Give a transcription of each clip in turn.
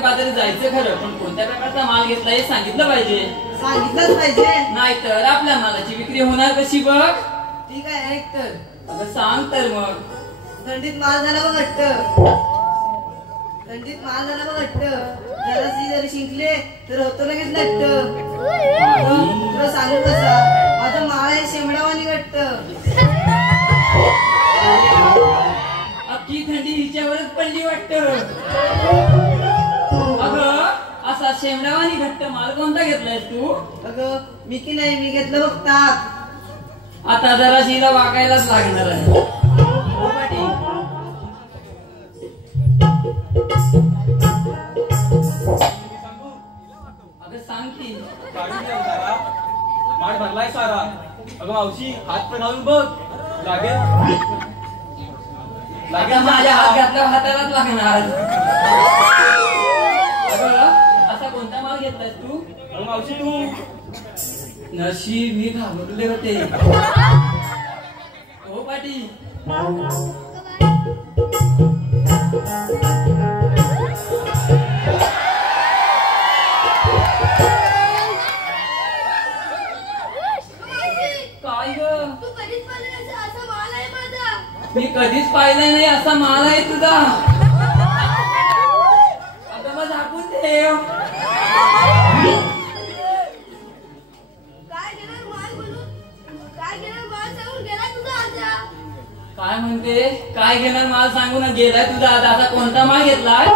बाजारी बाजारी जायचं खरं, पण कोणत्या प्रकारचा माल घेतला हे सांगितलं पाहिजे. सांगितलंच पाहिजे, नाहीतर आपल्या मालाची विक्री होणार कशी बघ. ठीक आहे ऐक तर. अगं सांग तर मग. थंडीत माल झाला बघ घट्ट, थंडीत माल झाला बघ घट्ट, जराशी जरी शिंकले तर होतो लगेच लट्ट. तुला सांगू कसा, माझा माल आहे शेमडावानी घट्ट. अख्खी थंडी हिच्यावरच पडली वाटतं. अगं असा शेमडावानी घट्ट माल कोणता घेतलायस तू? अगं मी की नाही, मी घेतलं बघ ताक. आता जरा शिला वाकायलाच लागणार आहे. हो पाटी. अगं सांग की. माठ भरलाय सारा. अगं मावशी हात पण घालून बघ, लागेल आता माझ्या हात घातल्या हातालाच लागणार. अगं असा कोणता माल घेतलायस तू? अगं मावशी तू. नशीब मी घाबरले होते. हो पाटी. काय ग? मी कधीच पाहिलं नाही असा माल आहे तुझा. आता मग झाकून ठेव. काय म्हणते? काय घेणार माल सांगू ना. गेलाय तुझा आता. आता कोणता माल घेतलाय?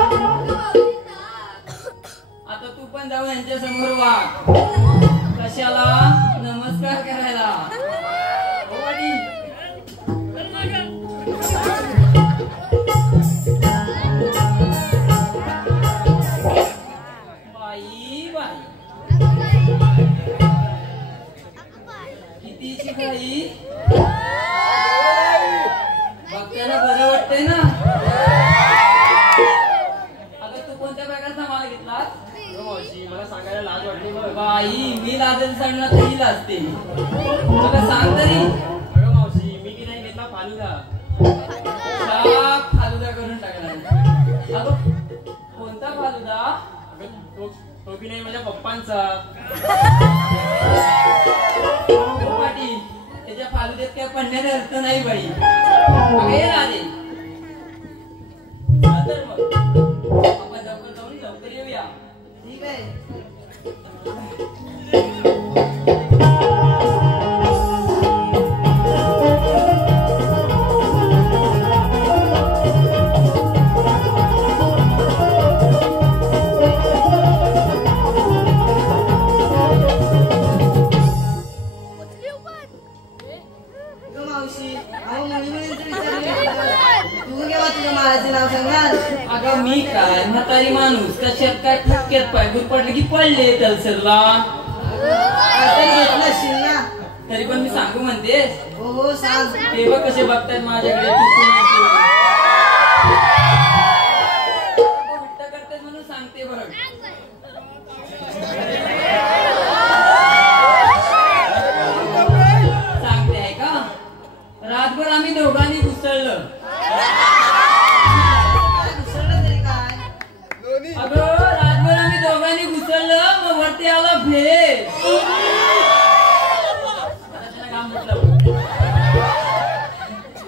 आता तू पण जाऊन यांच्या समोर वाग. कशाला? नमस्कार करायला. हो पाटी. बाई बाई कितीची बाई. बघताना बरं वाटतंय ना. अगं तू कोणत्या प्रकारचा माल घेतलास? मावशी मला सांगायला लाज वाटली बघ. बाई मी लाजेल सांगणार तरी लाजते. अगं सांग तरी. अगं मावशी मी की नाही घेतला फालुदा. फालुदा करून टाकला. अगं कोणता फालुदा? अगं तो की नाही माझ्या पप्पांचा. पाटी त्याच्या फालुद्यात काय पडण्याचा अर्थ नाही बाई. अगं ये राधे. तर मग आपण लवकर जाऊन लवकर येऊया. ठीक आहे. अगं मी काय म्हातारी माणूस, कशात काय फटक्यात पाय दूर पडले की पडले तलसरला. तरी पण मी सांगू म्हणतेस. हो सांग. ते बघ कसे बघतायत माझ्याकडे. हट्ट करतात म्हणून सांगते बघ. सांगते आहे का. रातभर आम्ही दोघांनी घुसळलं. अगं रातभर आम्ही दोघांनी घुसळलं, मग वरती आला भेद.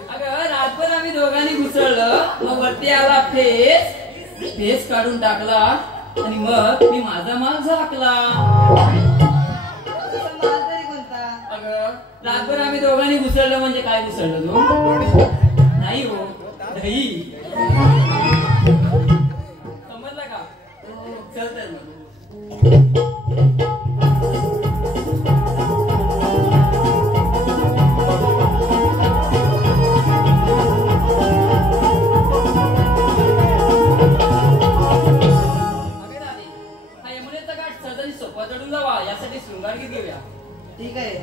अगं रातभर आम्ही दोघांनी घुसळलं, मग वरती आला फेस काढून टाकला आणि मग मी माझा माल झाकला. अगं रातभर आम्ही दोघांनी घुसळलं म्हणजे काय घुसळलं तू? नाही हो, दही. समजलं का? चल तर मग. यासाठी शृंगार गीत घेऊया. ठीक आहे.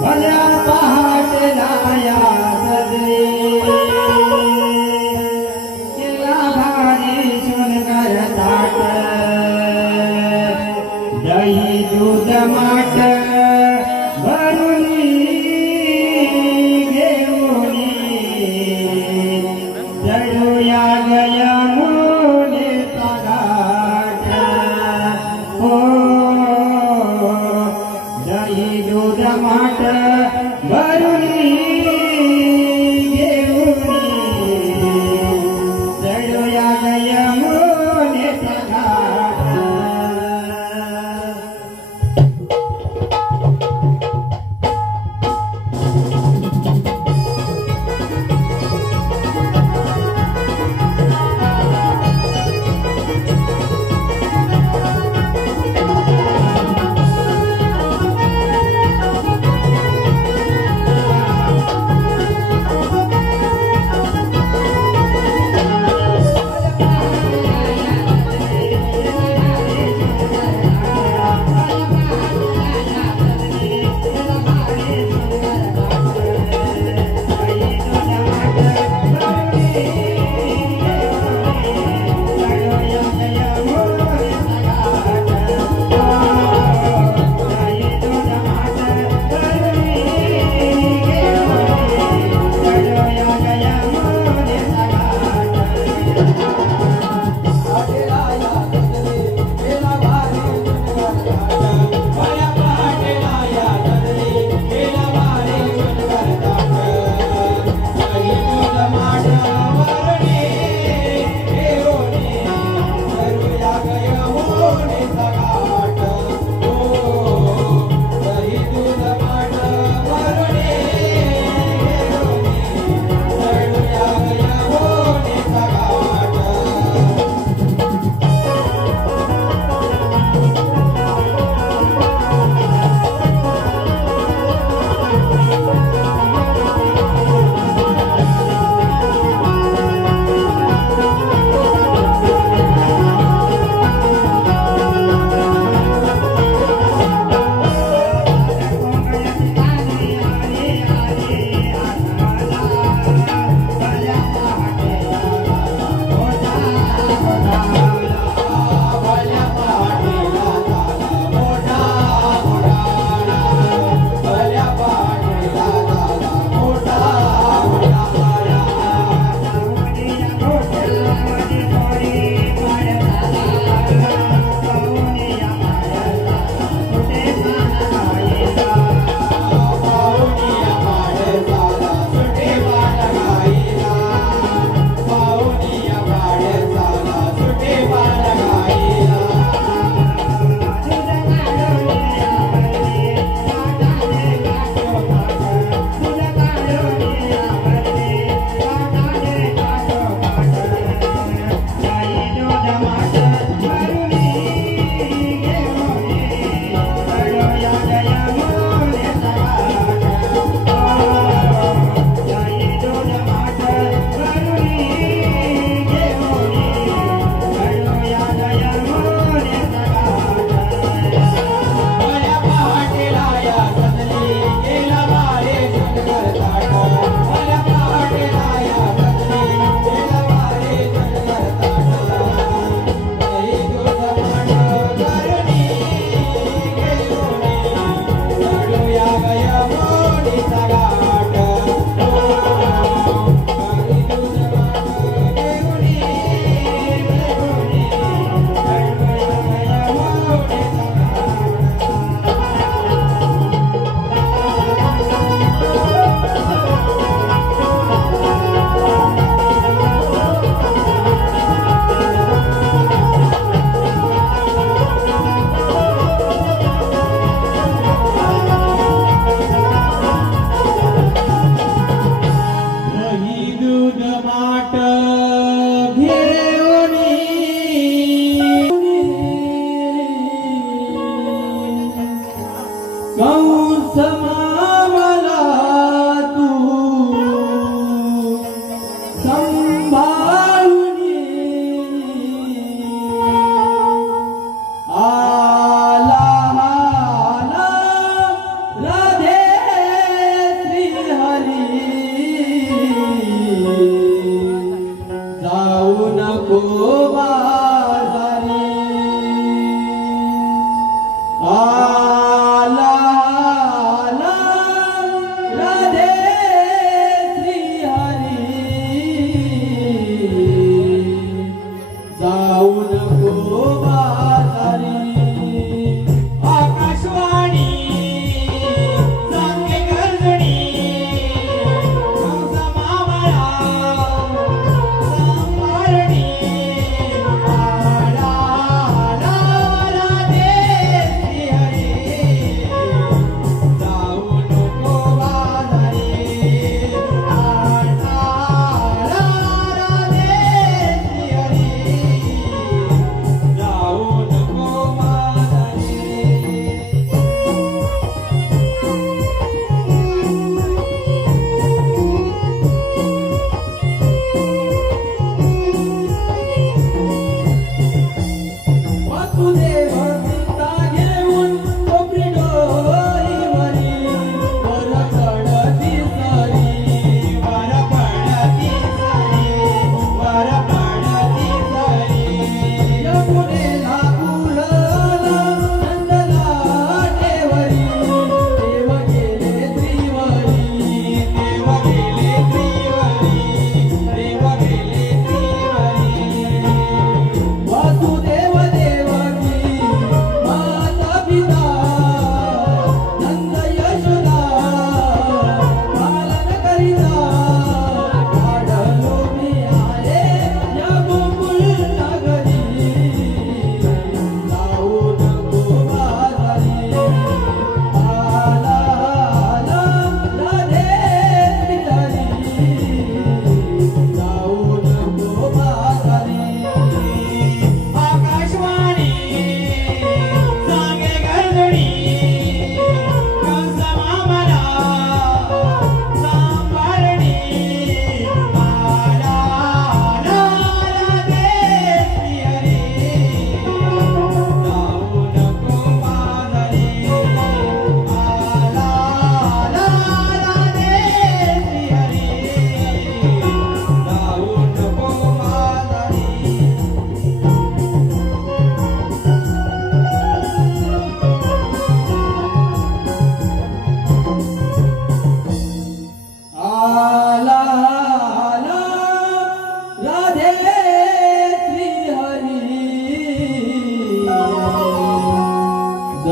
भल्या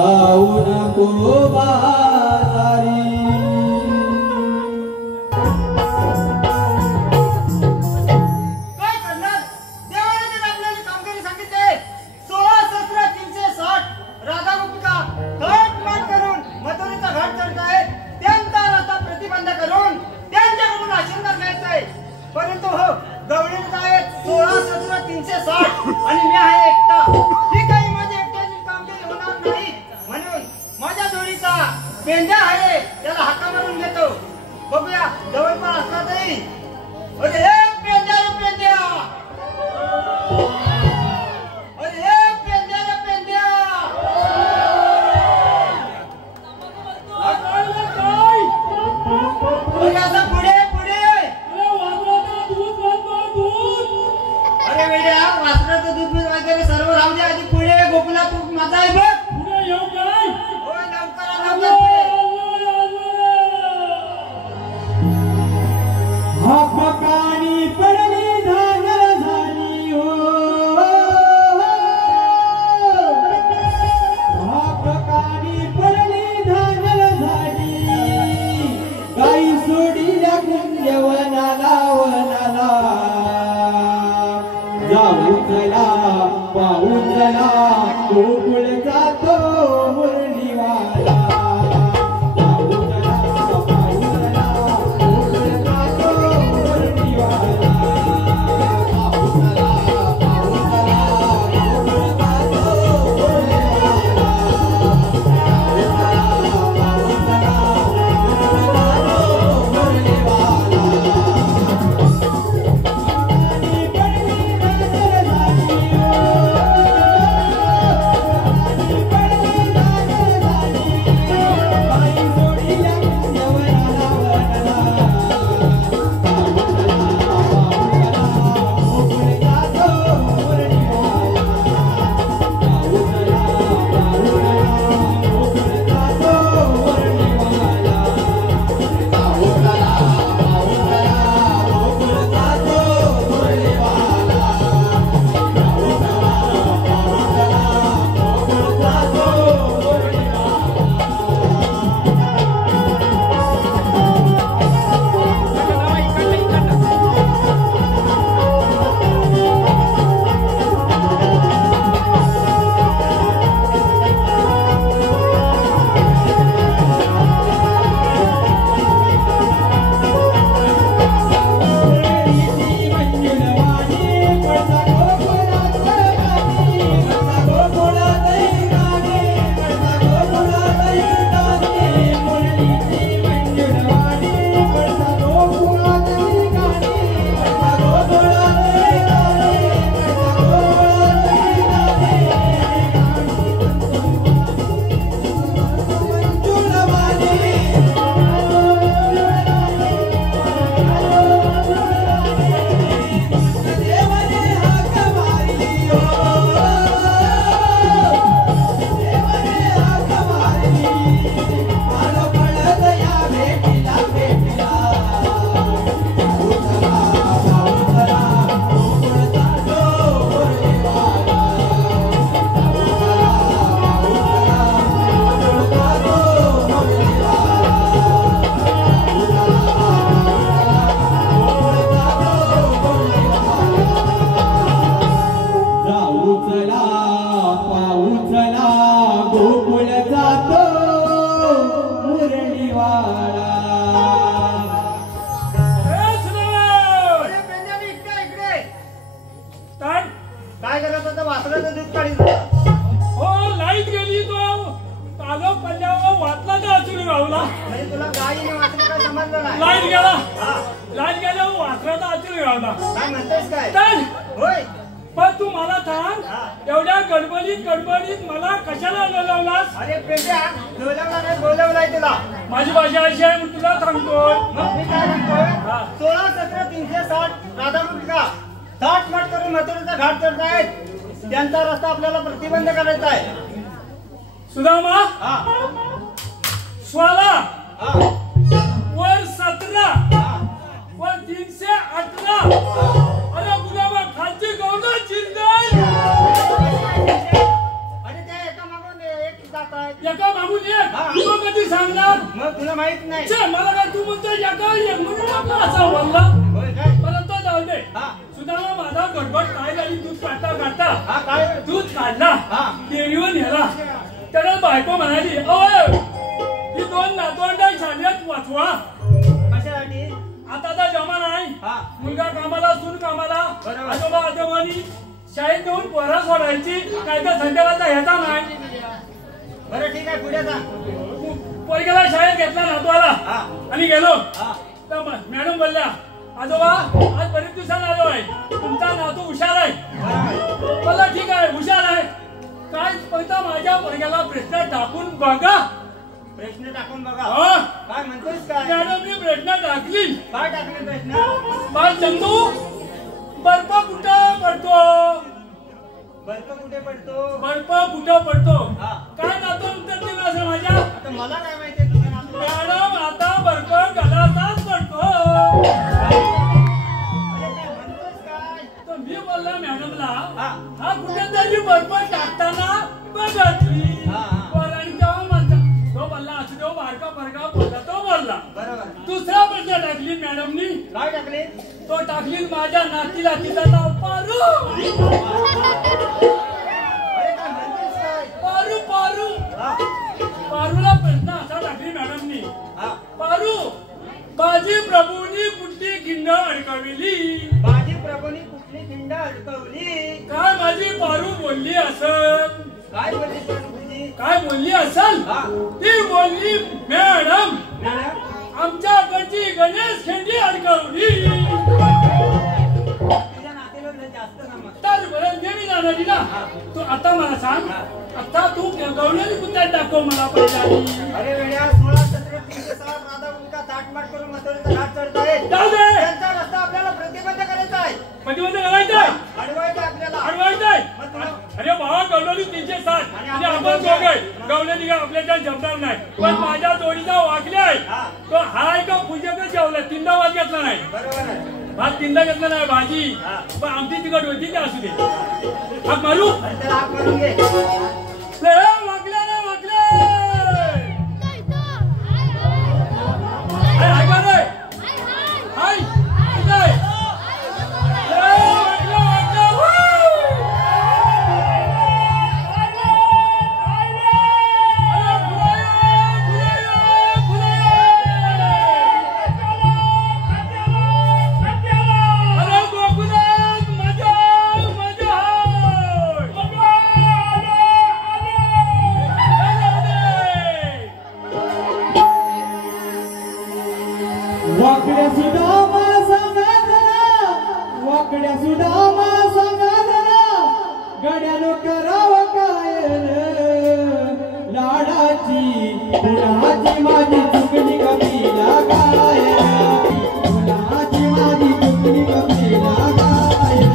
जाऊ नको बाजारी काय करणार देवाने जर आपल्याला कामगिरी सांगितले 16-17-360 राधा गोपिका घाट करून मथुरेचा घाट चढताय त्यांचा रस्ता प्रतिबंध करून त्यांच्याकडून आशीर्वाद घ्यायचाय परंतु हो गवळीत आहेत 16-17-360 आणि मी आहे एकटा ही काही माझ्या एकट्याची कामगिरी होणार नाही म्हणून माझ्या जोडीचा पेंड्या आहे त्याला हाका मारून घेतो बघूया जवळपास असला तरी अरे हे पेंड्या रे पेंड्या अरे हे पेंड्या रे पेंड्या अरे असं पुढे पुढे अरे वेड्या वासराचं दूध वगैरे सर्व राहू दे आधी पुढे गोकुला तू माझा आहे बघ होय लवकर लवकर हापकानी पडली धानल झाली हो हापकानी पडली धानल झाली गाई सोडील्या कुंजवनाला वनाला जाऊ चला पाहू चला गोकुळ जातो मुरलीवाला जाऊ चला पाहू चला गोकुळ जातो मुरलीवाला पाहू चला पाहू चला गोकुळ जातो मुरलीवाला जाऊ चला पाहू चला गोकुळ जातो मुरलीवाला काय करत होता वासराचं दूध काढीत हो लाईट गेली तो कालो पल्ल्यावर वाटला तर अचूक गावला म्हणजे तुला गाई आणि वासरू काय समजलं नाही लाईट गेला लाईट गेल्यावर वासराचा अचूक गावला काय म्हणतेस काय तर होय पण तू मला सांग एवढ्या गडबडीत मला कशाला बोलावलास अरे पेट्या बोलवला नाही बोलवलाय तुला माझी भाषा अशी आहे म्हणून तुला सांगतोय मग मी काय म्हणतोय 16-17-360 राधा गोपिका घाट करून मथुरेचा घाट चढतायत त्यांचा रस्ता आपल्याला प्रतिबंध करायचा आहे सुदामा हा 16 हा वर 17 वर 318 अरे गुलाबा खालची गौना चिंतन अरे ते एका मागून एक जात आहेत मला माहित नाही. छे, मला काय तू म्हणतो एका एक म्हणून टाकला असा बोलला. होय काय? मला तो जाऊ दे. हा. सुदामा माझा गडबड काय झाली दूध काढता हा काय? दूध काढला. हा. देवीवर नेला. त्याला बायको म्हणाली, अहो ही 2 नातवंड झाल्यात वाचवा. कशासाठी? आता तर जमा नाही. हा. मुलगा कामाला, सून कामाला. बरोबर. आजोबा आजोबांनी शाळेत नेऊन पोरा सोडायची. काय तर संध्याकाळचा ह्याचा नाही. बरं ठीक आहे, पुढे जा. पोरग्याला शाळेत घेतला नातवाला हा. आणि गेलो. हा. तर मॅडम बोलल्या, आजोबा आज बरेच दिवसांनी आलो आहे, तुमचा नातू हुशार आहे. बरोबर. बोलला ठीक आहे, हुशार आहे. काय फक्त माझ्या पोरग्याला प्रश्न टाकून बघा. प्रश्न टाकून बघा. हा. काय म्हणतोस काय? मॅडमने प्रश्न टाकली. काय टाकले प्रश्न? बाळ चंदू, बर्फ कुठं पडतो? बर्फ कुठे पडतो? बर्फ कुठं पडतो? हा. काय नातो उत्तर दिलं असेल माझ्या? आता मला काय माहितीये तुझ्या नातू? मॅडम आता बर्फ गलासात पडतो. अरे काय म्हणतोस काय? तर मी बोलला मॅडमला, हा. हा कुठेतरी बर्फ टाकताना बघितली. हा, हा. पोरांनी तेव्हा म्हणता, तो बोलला असू देव बारका फरका बोलला, तो बोलला. बरोबर. दुसरा प्रश्न टाकली मॅडमनी. काय टाकले? तो टाकली माझ्या नातीला, तिचा नाव पारू. अरे काय म्हणतोस काय? पारू पारू. हा. पारूला प्रश्न असा टाकली मॅडमनी, हा. पारू बाजी प्रभूंनी कुठली खिंड अडकविली? बाजी प्रभूंनी कुठली खिंड अडकवली? काय माझी पारू बोलली असल? काय बोलली तुझी? काय बोलली असल? हा. ती बोलली, मॅडम मॅडम, आमच्याकडची गणेश खिंडी अडकवली. तुझ्या नातीला जास्त समज. तर बरं नेहमी जाणारी ना. तू आता मला सांग, आता तू गवळणी कुठे दाखव मला पहिला. अरे वेड्या, 16-17 राधा उलका ताटमाट करून मथुरेचा घाट चढतायत. जाऊ दे. त्यांचा रस्ता आपल्याला प्रतिबंध करायचा आहे. प्रतिबंध करायचंय, अडवायचं आपल्याला. अडवायचंय. मग तुला- अरे भावा गवळणी 307 आणि आपण दोघे गवळणी का आपल्याच्या जमणार नाही. पण माझ्या जोडीचा वाकले आहे हा. तो हाय का पूजेकडे जेवला, 3दा वाद घेतला नाही. बरोबर आहे. भात 3दा घेतला नाही भाजी. हा. पण आमची तिकट होती ते असू दे. हाक मारू. आणि त्याला हाक मारून घे. वाकल्या ना वाकले. हाय का रे? हाय कुठे आहे? वाकलं वाकलं. अरे गोकुळात मजा मजा. वाकड्या सुदामा सांगायला, वाकड्या सुदामा सांगायला, गड्यानो करावं काय रे? लाडाची फुलाची माझी चुकली कमीला काय? फुलाची माझी चुकली कमीला काय?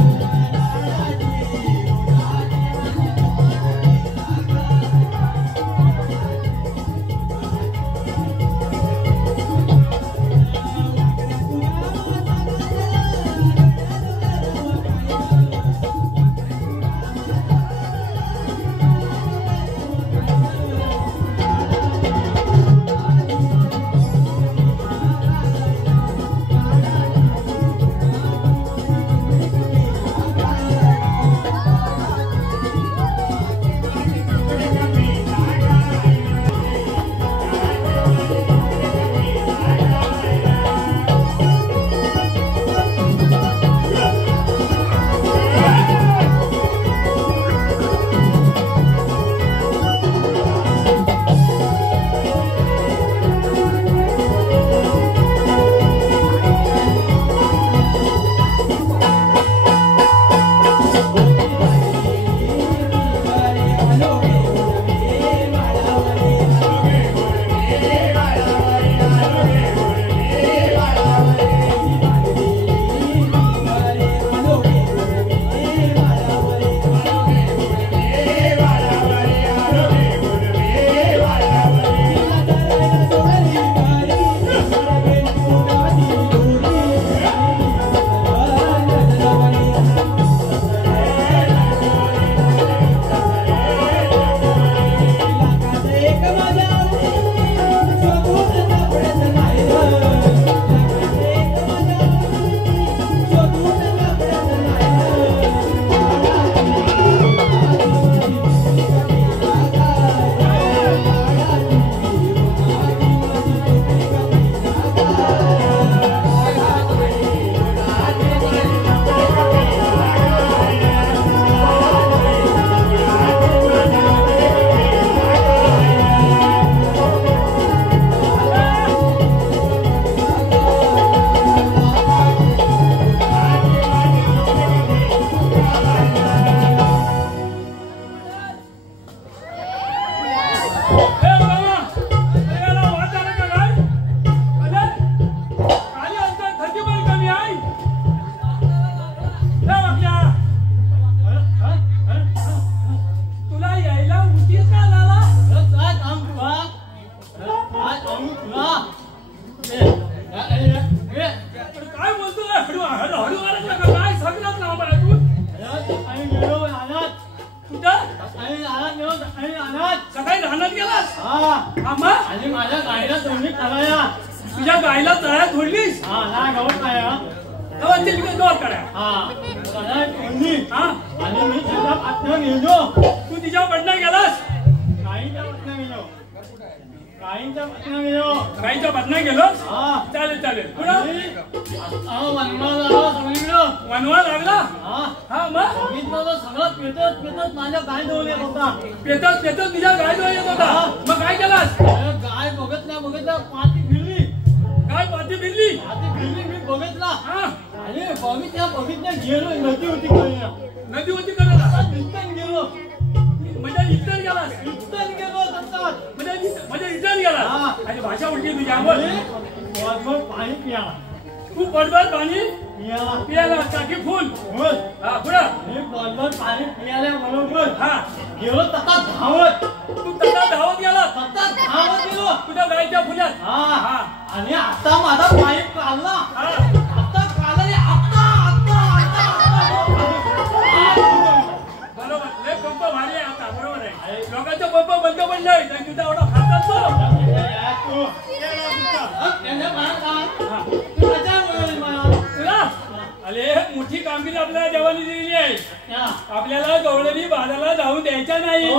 हा मग आणि माझ्या गायला तोंडी कराया. तुझ्या गायला तळ्यात फोडलीस हा ना गवत नाही हा. तेव्हा ते तुझ्या दोर करा हा त्याला तोंडी हा आणि मी त्याला पाठवून गेलो. तू तिच्या बदना गेलास गाईच्या पाठवून गेलो. गाईच्या पाठवून गेलो. गाईच्या बदना गेलोस हा चालेल चालेल पुढं वनवा लागला हा मग बघितलं सगळं पेटत पेटत माझ्या गाय जवळ येत होता. पेटत पेटत तुझ्या गाय जवळ येत होता मग काय केलास गाय बघितल्या पाठी फिरली. गाय पाठी फिरली मी बघितला हा आणि बघितल्या गेलो. नदी होती कळल्या. नदी होती करायला इथं गेलो. म्हणजे इतर गेलास इथं गेलो तसाच. म्हणजे इतर गेला हा. आणि भाषा उलटी तुझ्या अंगावर वरभर पाणी पियाला. तू पडभर पाणी पियाला पियाला टाकी फुल होय. हा पुढं मी वरभर पाणी पियाल्या बरोबर हा गेलो तसा धावत. तू तसा धावत गेला तसा धावत गेलो. तुझ्या गायच्या फुल्यात हा हा आणि आता माझा पाईप काढला. हा आता काढला रे. आता बरोबर लय पंप भारी आहे आता बरोबर आहे लोकांचा पंप बंद पडलाय तुझा एवढा खातात तुला अरे मोठी कामगिरी आपल्याला देवानी दिलेली आहे. आपल्याला गवळणी बाजाराला जाऊन द्यायच्या नाही.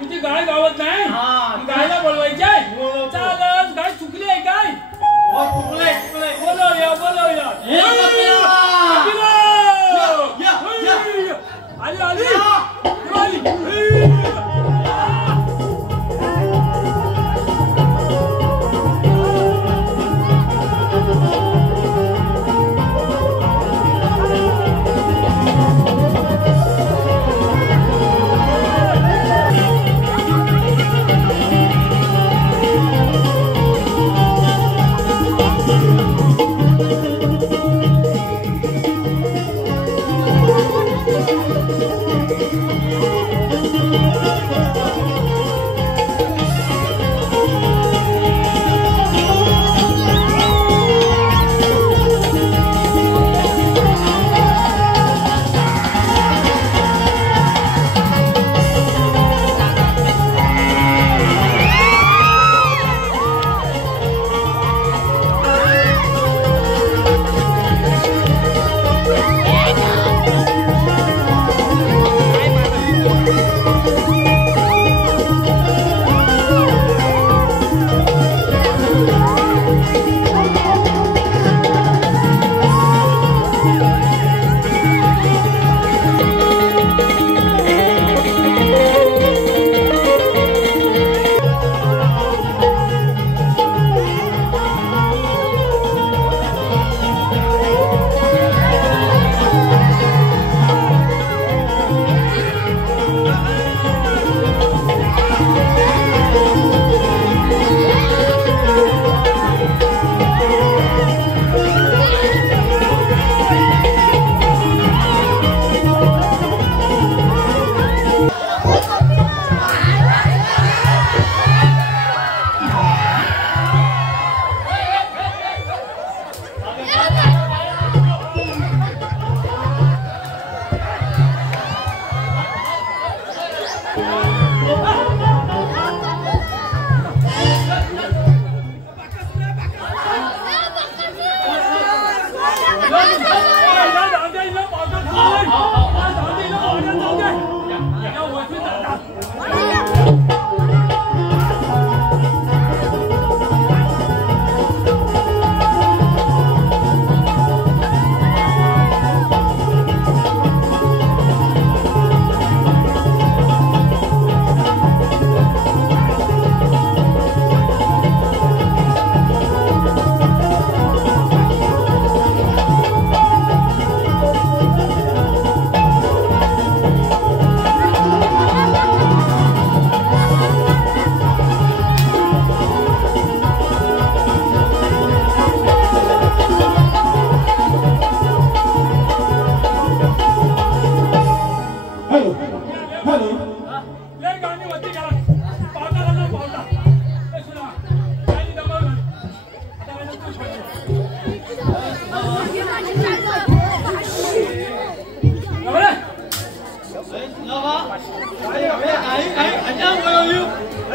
तुझी गाय गावत नाही गायला बोलवायची आहे. चालत गाय चुकली आहे काय बोलवूया आली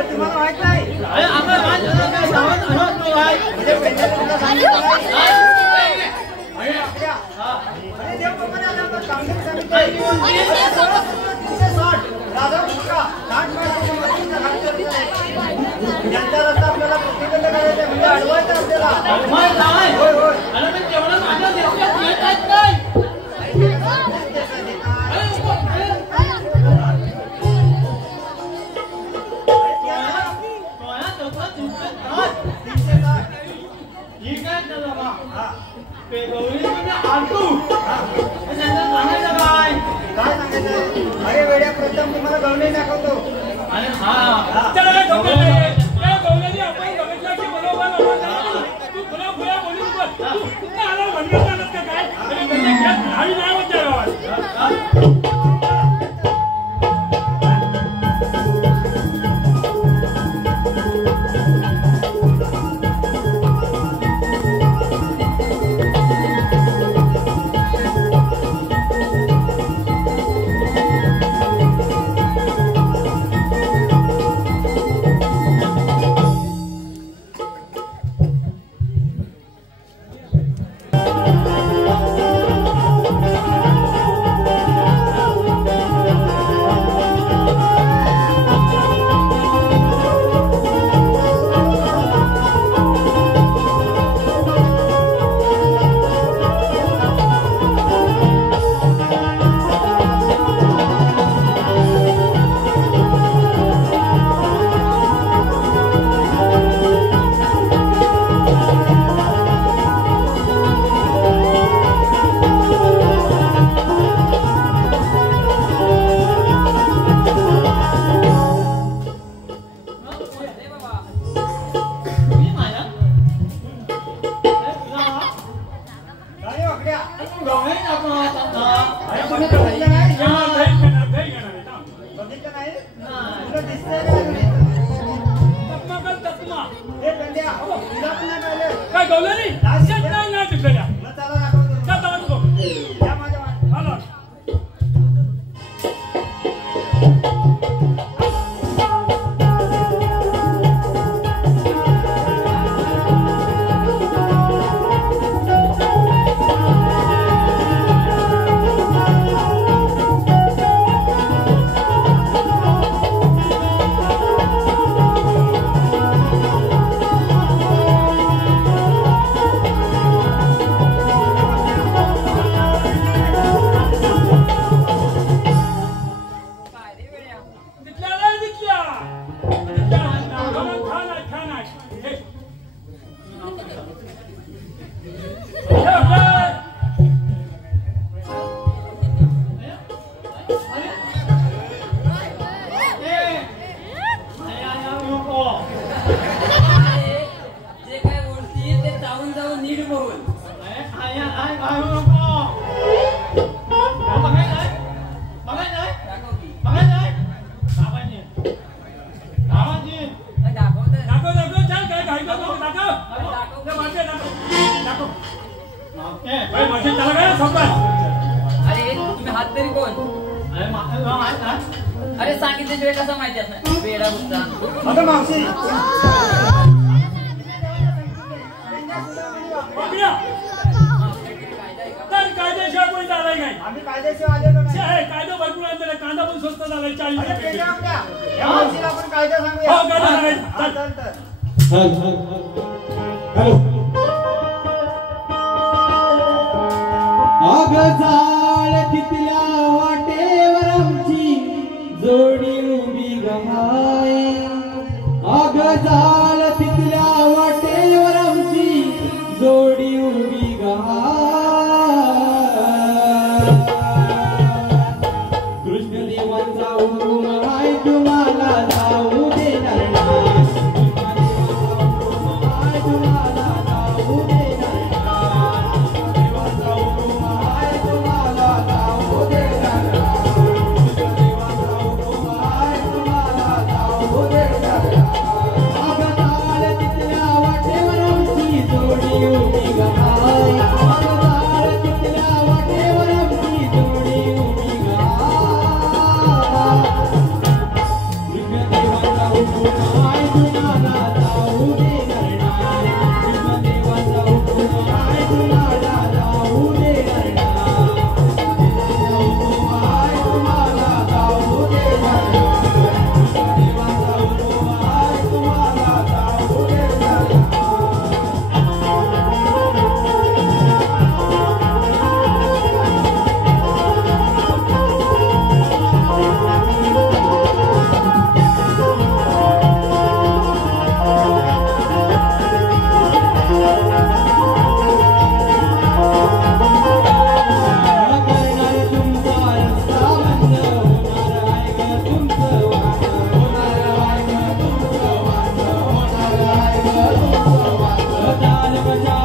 तुम्हाला माहित नाही म्हणजे पेंड्याने तुला सांगितलं नाही? अरे देव बाप्पाने आला होता, कामगिरी समिती आहे. 360 राजा मुलगा, 60 माणसाच्या मदतीने हात करत आहे. ज्यांचा रस्ता आपल्याला प्रतिबंध करायचा म्हणजे अडवायचा आपल्याला. होय होय. काय सांगायचं? अरे वेड्या, प्रथम तुम्हाला गवणे दाखवतो. चला गवळणी आपण बघितलं की बरोबर तू खुला खुला बोलू नको. तू कुठे आला म्हणत का काय? अरे म्हणजे नाही नाही होत त्या गावात. काय गवळणी? नाही तिकडे अरे सांगितल्याशिवाय कसं माहिती असणार वेडा बुद्धा. आता मावशी कायद्याशिवाय कोणी झालाय काय? आम्ही कायद्याशिवाय आलेलो नाही. कायदा भरपूर आणलेला, कांदा पण स्वस्त झालाय 40 रुपये. या मावशीला आपण कायदा सांगूया. हो कायदा सांगायचा. चल तर. आग झाल तिथल्या वाटेवर आमची जोडी उभी गमाय. आग झाल तिथल्या वाटेवर आमची जोडी उभी गमाय. कृष्णदेवांचा हुकूम आहे तुम्हाला जाऊ देणार नाही. तुम्हाला जाऊ देणार जोडी उभी गमाय. बजा